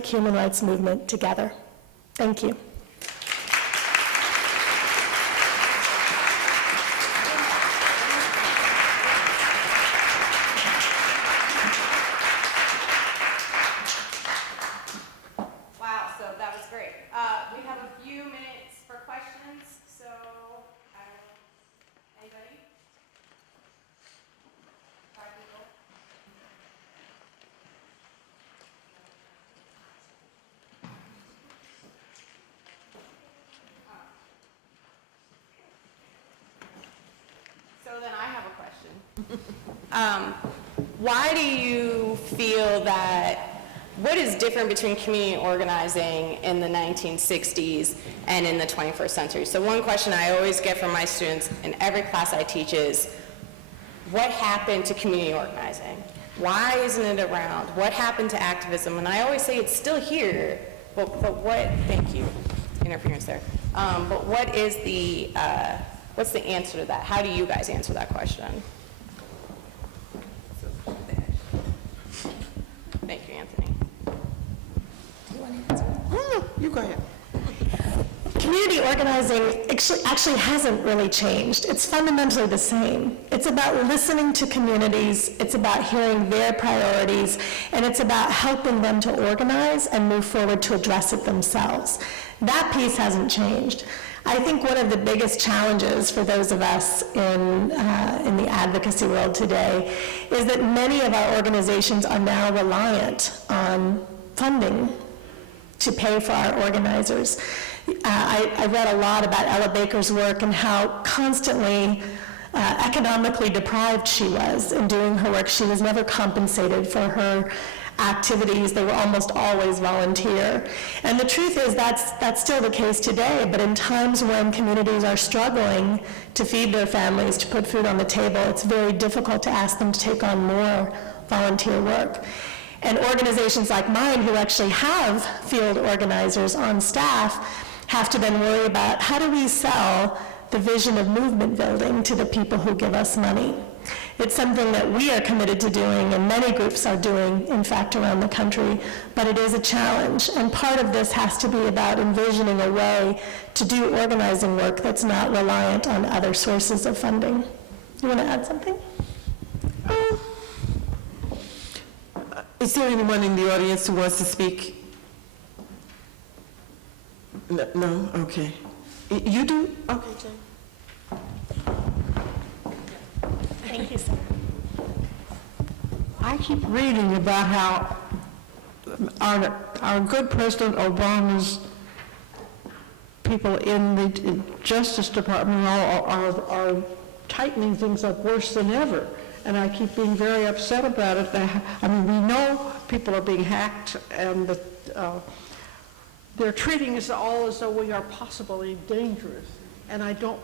human rights movement together. Thank you. So then I have a question. Why do you feel that, what is different between community organizing in the 1960s and in the 21st century? So one question I always get from my students in every class I teach is, what happened to community organizing? Why isn't it around? What happened to activism? And I always say it's still here, but what, thank you, interference there. But what is the, what's the answer to that? How do you guys answer that question? Thank you, Anthony. Do you want to answer? Oh, you go ahead. Community organizing actually hasn't really changed. It's fundamentally the same. It's about listening to communities, it's about hearing their priorities, and it's about helping them to organize and move forward to address it themselves. That piece hasn't changed. I think one of the biggest challenges for those of us in the advocacy world today is that many of our organizations are now reliant on funding to pay for our organizers. I read a lot about Ella Baker's work and how constantly economically deprived she was in doing her work. She was never compensated for her activities. They were almost always volunteer. And the truth is that's still the case today, but in times when communities are struggling to feed their families, to put food on the table, it's very difficult to ask them to take on more volunteer work. And organizations like mine, who actually have field organizers on staff, have to then worry about how do we sell the vision of movement building to the people who give us money. It's something that we are committed to doing, and many groups are doing, in fact, around the country, but it is a challenge. And part of this has to be about envisioning a way to do organizing work that's not reliant on other sources of funding. You want to add something? Is there anyone in the audience who wants to speak? No? Okay. You do? Okay, Jane. Thank you, sir. I keep reading about how our good President Obama's people in the Justice Department are tightening things up worse than ever. And I keep being very upset about it. I mean, we know people are being hacked, and they're treating us all as though we are possibly dangerous. And I don't,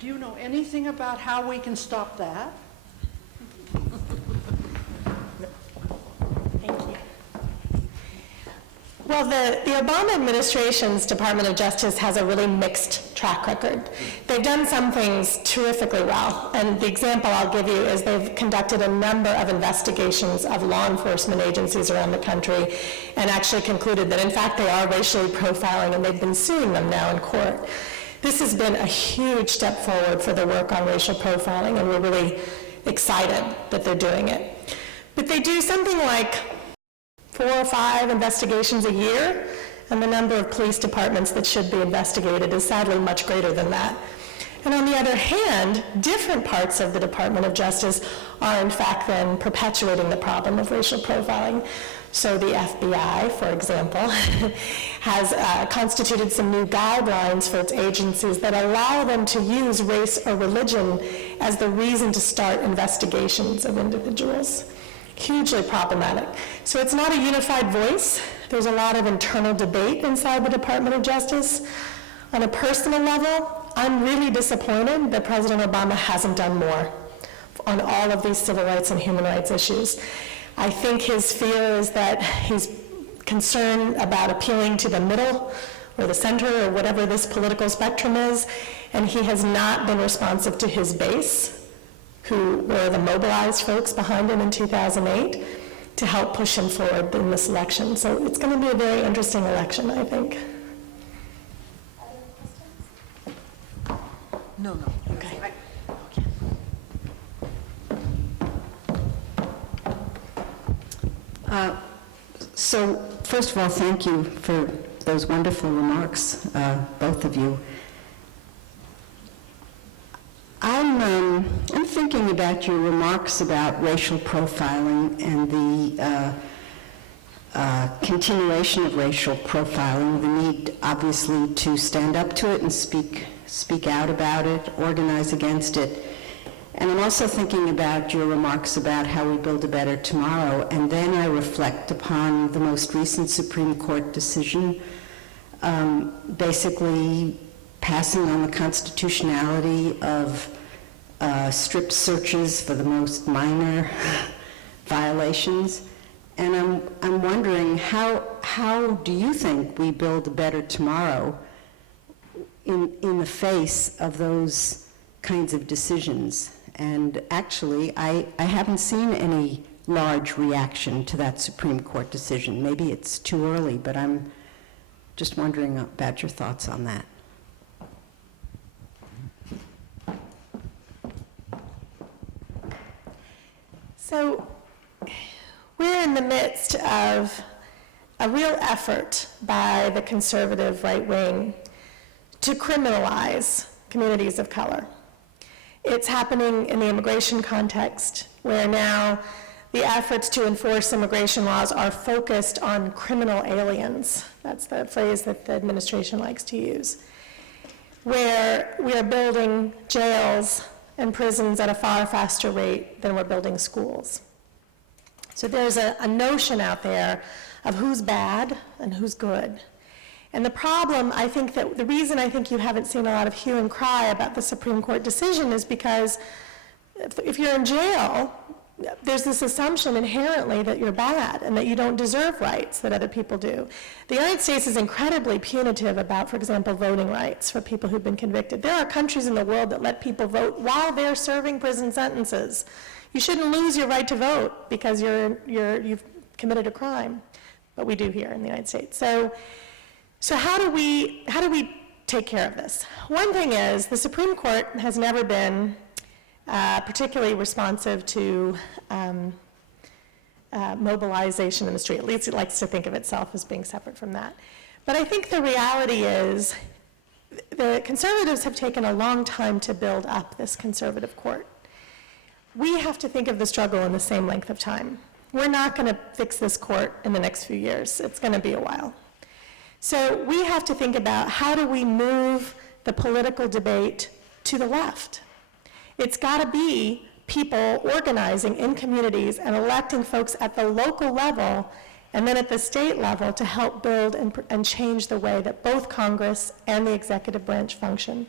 do you know anything about how we can stop that? Thank you. Well, the Obama administration's Department of Justice has a really mixed track record. They've done some things terrifically well, and the example I'll give you is they've conducted a number of investigations of law enforcement agencies around the country and actually concluded that, in fact, they are racially profiling, and they've been suing them now in court. This has been a huge step forward for the work on racial profiling, and we're really excited that they're doing it. But they do something like 4 or 5 investigations a year, and the number of police departments that should be investigated is sadly much greater than that. And on the other hand, different parts of the Department of Justice are in fact then perpetuating the problem of racial profiling. So the FBI, for example, has constituted some new guidelines for its agencies that allow them to use race or religion as the reason to start investigations of individuals. Hugely problematic. So it's not a unified voice. There's a lot of internal debate inside the Department of Justice. On a personal level, I'm really disappointed that President Obama hasn't done more on all of these civil rights and human rights issues. I think his fear is that he's concerned about appealing to the middle or the center or whatever this political spectrum is, and he has not been responsive to his base, who were the mobilized folks behind him in 2008. to help push him forward in this election. So it's going to be a very interesting election, I think. No. Okay. So, first of all, thank you for those wonderful remarks, both of you. I'm thinking about your remarks about racial profiling and the continuation of racial profiling, the need, obviously, to stand up to it and speak out about it, organize against it. And I'm also thinking about your remarks about how we build a better tomorrow, and then I reflect upon the most recent Supreme Court decision, basically passing on the constitutionality of strip searches for the most minor violations. And I'm wondering, how do you think we build a better tomorrow in the face of those kinds of decisions? And actually, I haven't seen any large reaction to that Supreme Court decision. Maybe it's too early, but I'm just wondering about your thoughts on that. So we're in the midst of a real effort by the conservative right wing to criminalize communities of color. It's happening in the immigration context, where now the efforts to enforce immigration laws are focused on criminal aliens. That's the phrase that the administration likes to use. Where we are building jails and prisons at a far faster rate than we're building schools. So there's a notion out there of who's bad and who's good. And the problem, I think that the reason I think you haven't seen a lot of hue and cry about the Supreme Court decision is because if you're in jail, there's this assumption inherently that you're bad and that you don't deserve rights that other people do. The United States is incredibly punitive about, for example, voting rights for people who've been convicted. There are countries in the world that let people vote while they're serving prison sentences. You shouldn't lose your right to vote because you've committed a crime, but we do here in the United States. So how do we take care of this? One thing is the Supreme Court has never been particularly responsive to mobilization in the street. At least it likes to think of itself as being separate from that. But I think the reality is the conservatives have taken a long time to build up this conservative court. We have to think of the struggle in the same length of time. We're not going to fix this court in the next few years. It's going to be a while. So we have to think about how do we move the political debate to the left. It's got to be people organizing in communities and electing folks at the local level and then at the state level to help build and change the way that both Congress and the executive branch function.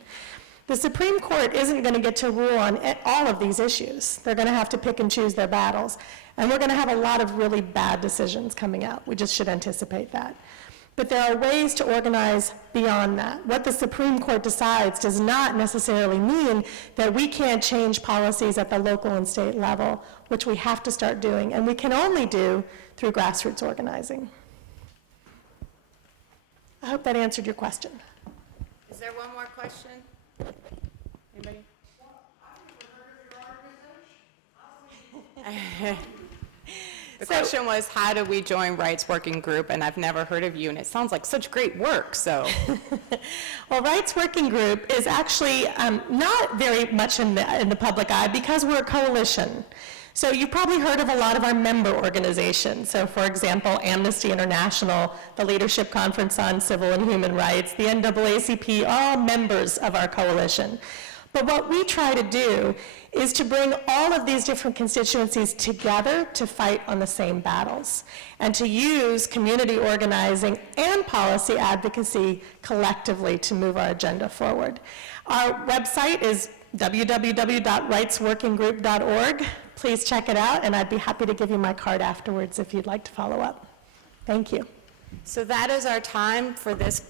The Supreme Court isn't going to get to rule on all of these issues. They're going to have to pick and choose their battles. And we're going to have a lot of really bad decisions coming out. We just should anticipate that. But there are ways to organize beyond that. What the Supreme Court decides does not necessarily mean that we can't change policies at the local and state level, which we have to start doing, and we can only do through grassroots organizing. I hope that answered your question. Is there one more question? Anybody? The question was, how do we join Rights Working Group? And I've never heard of you, and it sounds like such great work, so. Well, Rights Working Group is actually not very much in the public eye because we're a coalition. So you've probably heard of a lot of our member organizations. So for example, Amnesty International, the Leadership Conference on Civil and Human Rights, the NAACP, all members of our coalition. But what we try to do is to bring all of these different constituencies together to fight on the same battles and to use community organizing and policy advocacy collectively to move our agenda forward. Our website is www.rightsworkinggroup.org. Please check it out, and I'd be happy to give you my card afterwards if you'd like to follow up. Thank you. So that is our time for this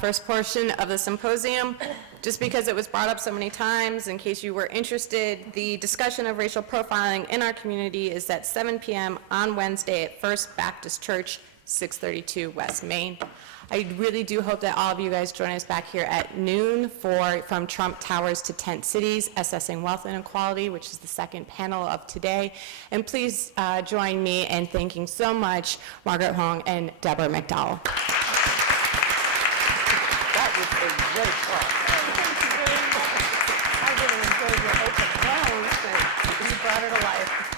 first portion of the symposium. just because it was brought up so many times, in case you were interested, the discussion of racial profiling in our community is at 7 p.m. on Wednesday at First Baptist Church, 632 West Main. I really do hope that all of you guys join us back here at noon for From Trump Towers to Tent Cities, Assessing Wealth Inequality, which is the second panel of today. And please join me in thanking so much Margaret Huang and Deborah McDowell. That was a great talk. Thank you very much. I really enjoyed your open house. You brought it to life.